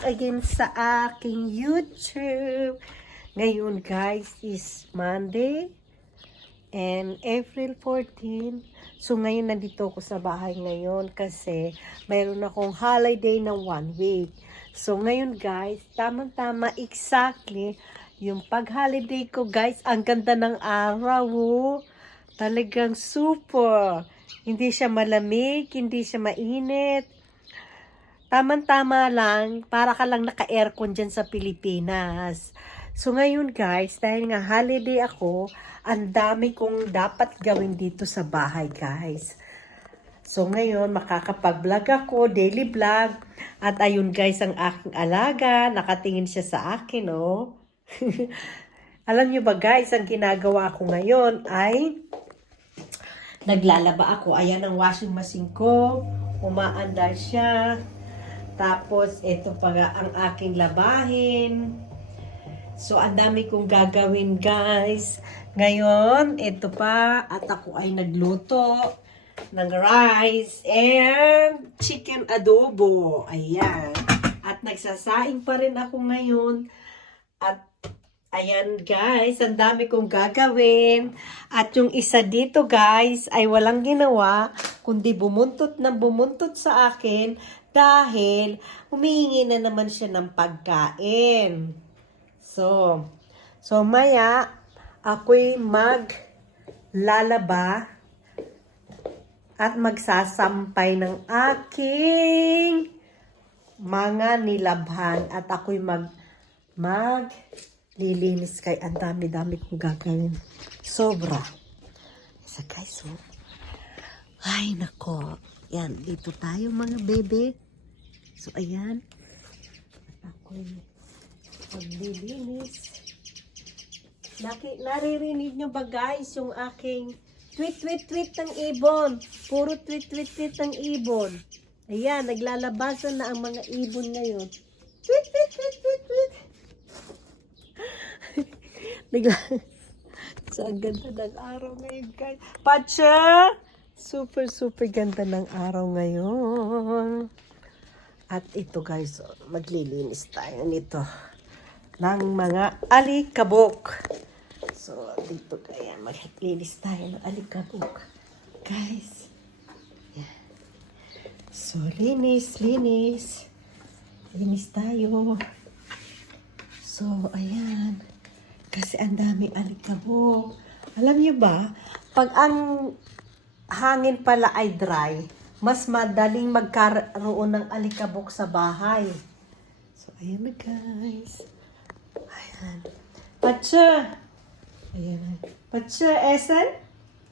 back again sa aking YouTube. Ngayon guys is Monday and April 14. So ngayon nandito ako sa bahay ngayon kasi mayroon akong holiday na 1 week. So ngayon guys, tamang-tama exactly yung pag-holiday ko guys. Ang ganda ng araw. Oh. Talagang super. Hindi siya malamig, hindi siya mainit. Tama-tama lang, para ka lang naka-aircon dyan sa Pilipinas. So ngayon guys, dahil nga holiday ako, ang dami kong dapat gawin dito sa bahay guys. So ngayon, makakapag-vlog ako, daily vlog. At ayun guys, ang aking alaga, nakatingin siya sa akin, oh. Alam nyo ba guys, ang ginagawa ko ngayon ay naglalaba ako. Ayan ang washing machine ko, umaandar siya. Tapos, ito pa nga ang aking labahin. So, ang dami kong gagawin, guys. Ngayon, ito pa. At ako ay nagluto ng rice and chicken adobo. Ayan. At nagsasaing pa rin ako ngayon. At, ayan, guys. Ang dami kong gagawin. At yung isa dito, guys, ay walang ginawa, kundi bumuntot sa akin. Dahil humihingi na naman siya ng pagkain. So maya ako'y maglalaba at magsasampay ng aking mga nilabhan at ako'y maglilinis kay ang dami-dami kong gagawin. Sobra. Isa guys, oh. Ay, nako. Yan, dito tayo mga bebe. So, ayan. At ako'y maglilinis. Naririnig nyo ba guys yung aking tweet ng ibon? Puro tweet ng ibon. Ayan, naglalabasan na ang mga ibon ngayon. Tweet. So, ang ganda ng araw ngayon guys. Pacha! Super ganda ng araw ngayon. At ito guys, maglilinis tayo nito ng mga alikabok. So, dito kaya maglilinis tayo ng alikabok. Guys. Yan. So, linis. Linis tayo. So, ayan. Kasi ang daming alikabok. Alam niyo ba, pag ang hangin pala ay dry, mas madaling magkaroon ng alikabok sa bahay. So, ayan na guys. Ayan. Pacha! Ayan. Pacha, Esen?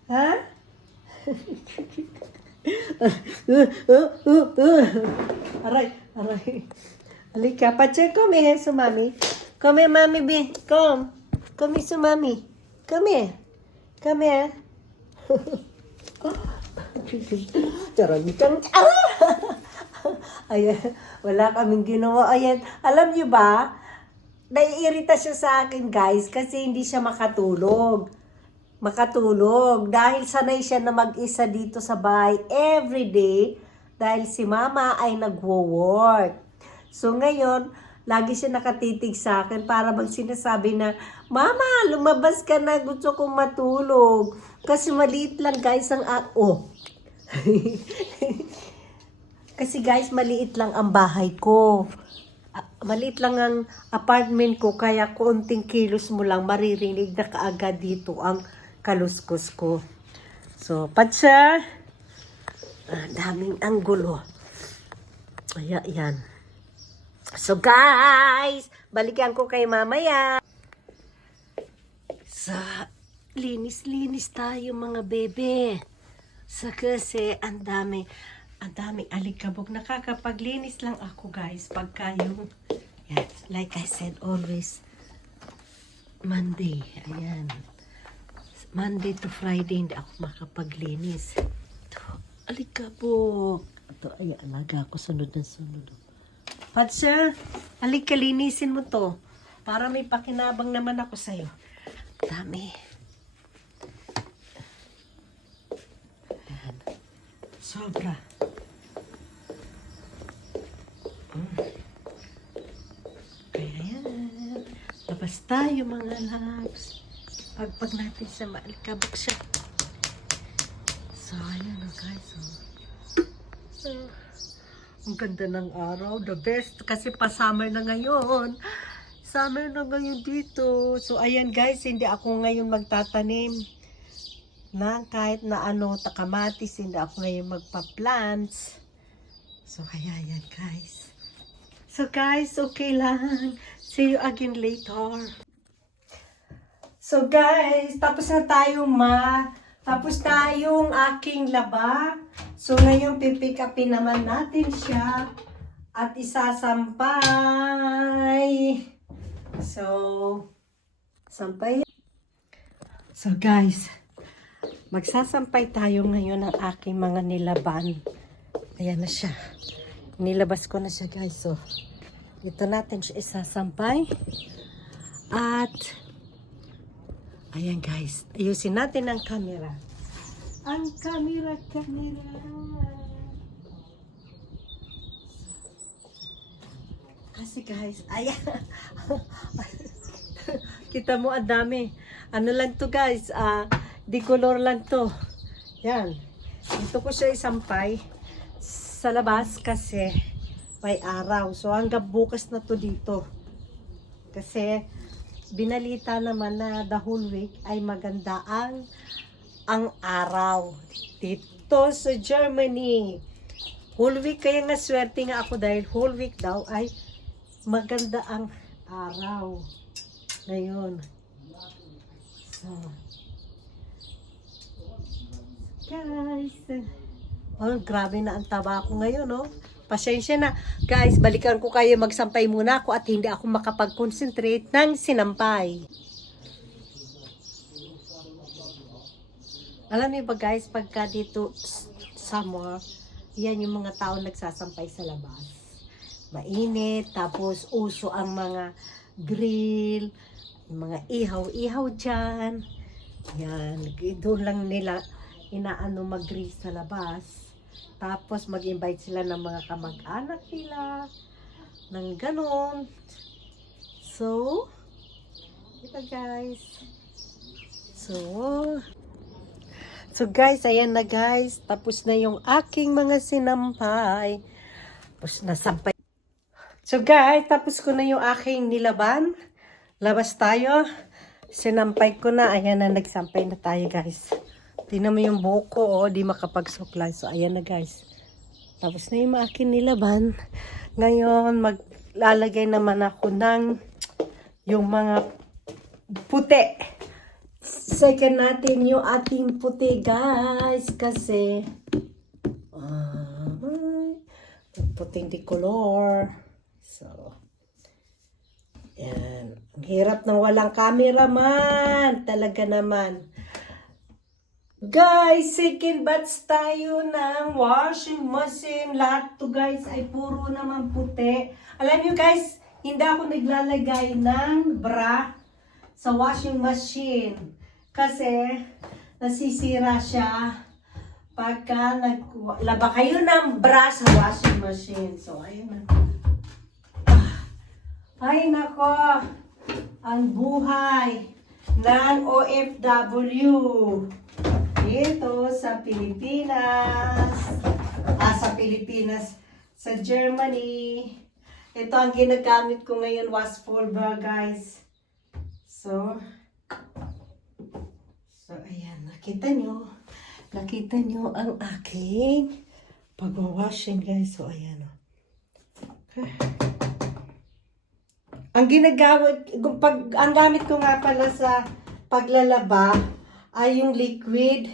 Ha? Aray. Alika. Pacha, come here, so mami. Come here, mami, be. Come. Come here, so mami. Come here. Come here. Ayan, wala kaming ginawa. Ayan, alam niyo ba, naiirita siya sa akin guys kasi hindi siya makatulog dahil sanay siya na mag-isa dito sa bahay everyday dahil si mama ay nagwo-work. So ngayon, lagi siya nakatitig sa akin para bang sinasabi na, Mama, lumabas ka na, gusto kong matulog. Kasi maliit lang guys ang Kasi guys, maliit lang ang bahay ko. Maliit lang ang apartment ko, kaya konting kilos mo lang maririnig na kaagad dito ang kaluskos ko. So, Pacha, daming anggulo. Ayan. So guys, balikan ko kay mamaya. So, linis tayo mga bebe. So kasi ang dami alikabok. Nakakapaglinis lang ako guys pagka yung, yan, like I said always, Monday. Ayan. Monday to Friday hindi ako makapaglinis. Ito, alikabok. Ito, ayan, alaga ako sunod. Patsya, halika linisin mo to. Para may pakinabang naman ako sa'yo. Dami. Ayan. Sobra. Labas tayo mga loves. Pagpag natin sa maalikabok siya. So, ayan o guys. Ang ganda ng araw. The best. Kasi pa-summer na ngayon. Summer na ngayon dito. So, ayan guys. Hindi ako ngayon magtatanim na kahit na takamatis. Hindi ako ngayon magpa-plants. So, kaya yan guys. So, guys, okay lang. See you again later. So, guys, tapos na tayo tapos na yung aking laba. So, ngayon pipick upin naman natin siya at isasampay. So, sampay. So, guys, magsasampay tayo ngayon ng aking mga nilaban. Ayan na siya. Nilabas ko na siya, guys. So, dito natin siya isasampay. At ayan guys, ayusin natin ang camera. Ang camera. Kasi guys, ayan. Kita mo ang dami. Ano lang to guys, decolor lang to. Yan. Dito ko siya isampay sa labas kasi may araw. So hanggang bukas na to dito. Kasi binalita naman na the whole week ay maganda ang araw dito sa Germany. Whole week, kaya nga swerte nga ako dahil whole week daw ay maganda ang araw. Ngayon. So, guys. Oh, grabe na ang taba ko ngayon, no? Pasensya na. Guys, balikan ko kayo, magsampay muna ako at hindi ako makapag-concentrate ng sinampay. Alam niyo ba guys, pagka dito summer, yan yung mga tao nagsasampay sa labas. Mainit, tapos uso ang mga grill, mga ihaw-ihaw dyan. Yan, doon lang nila inaano mag-grill sa labas. Tapos mag-invite sila ng mga kamag-anak nila ng ganon. So, ito guys. So guys, ayan na guys. Tapos na yung aking mga sinampay. Tapos nasampay. So guys, tapos ko na yung aking nilaban. Labas tayo. Sinampay ko na. Ayan na, nagsampay na tayo guys. Tingnan mo yung buhok ko, di makapagsuklay. So, ayan na guys. Tapos na yung akin nilaban. Ngayon, maglalagay naman ako ng yung mga puti. Second natin yung ating puti, guys. Kasi, puting decolor. So, yan. Ang hirap ng walang cameraman. Talaga naman. Guys, second batch tayo ng washing machine. Lahat to guys ay puro naman puti. Alam nyo guys, hindi ako naglalagay ng bra sa washing machine. Kasi nasisira siya pagka naglaba kayo ng bra sa washing machine. So, ayun na. Ay nako, ang buhay ng OFW. Dito sa Pilipinas. Sa Germany. Ito ang ginagamit ko ngayon, Wasforber, guys. So, ayan. Nakita nyo ang aking pag-washing, guys. So, ayan. Okay. Ang gamit ko nga pala sa paglalaba ay yung liquid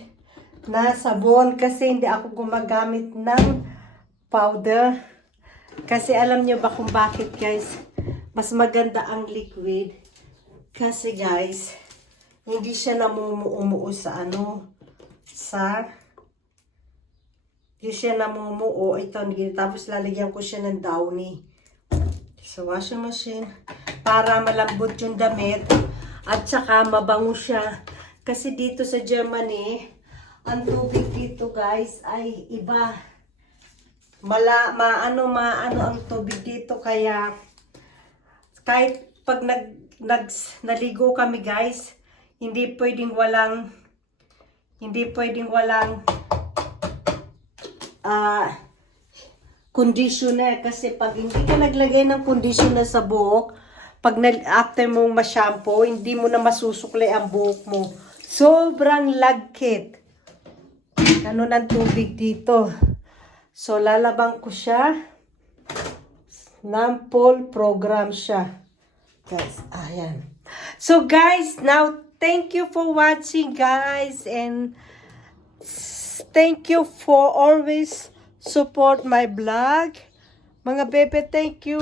na sabon kasi hindi ako gumagamit ng powder. Kasi alam nyo ba kung bakit guys? Mas maganda ang liquid. Kasi guys, hindi siya namumuo sa hindi siya namumuo. Ito, tapos lalagyan ko siya ng downy. Sa washing machine. Para malambot yung damit. At saka mabango siya. Kasi dito sa Germany, ang tubig dito guys ay iba. Maano ang tubig dito kaya kahit pag naligo kami guys, hindi pwedeng walang conditioner, kasi pag hindi ka naglagay ng conditioner sa buhok, pag after mong ma-shampoo, hindi mo na masusukli ang buhok mo. Sobrang lagkit. Ano ng tubig dito. So, lalabang ko siya. Nampol program siya. Guys, ayan. So, guys, now, thank you for watching, guys. And thank you for always support my vlog. Mga bebe, thank you.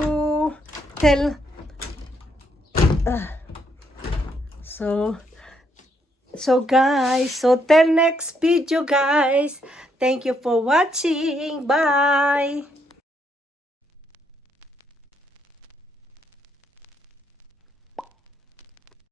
So guys, till next video guys. Thank you for watching. Bye.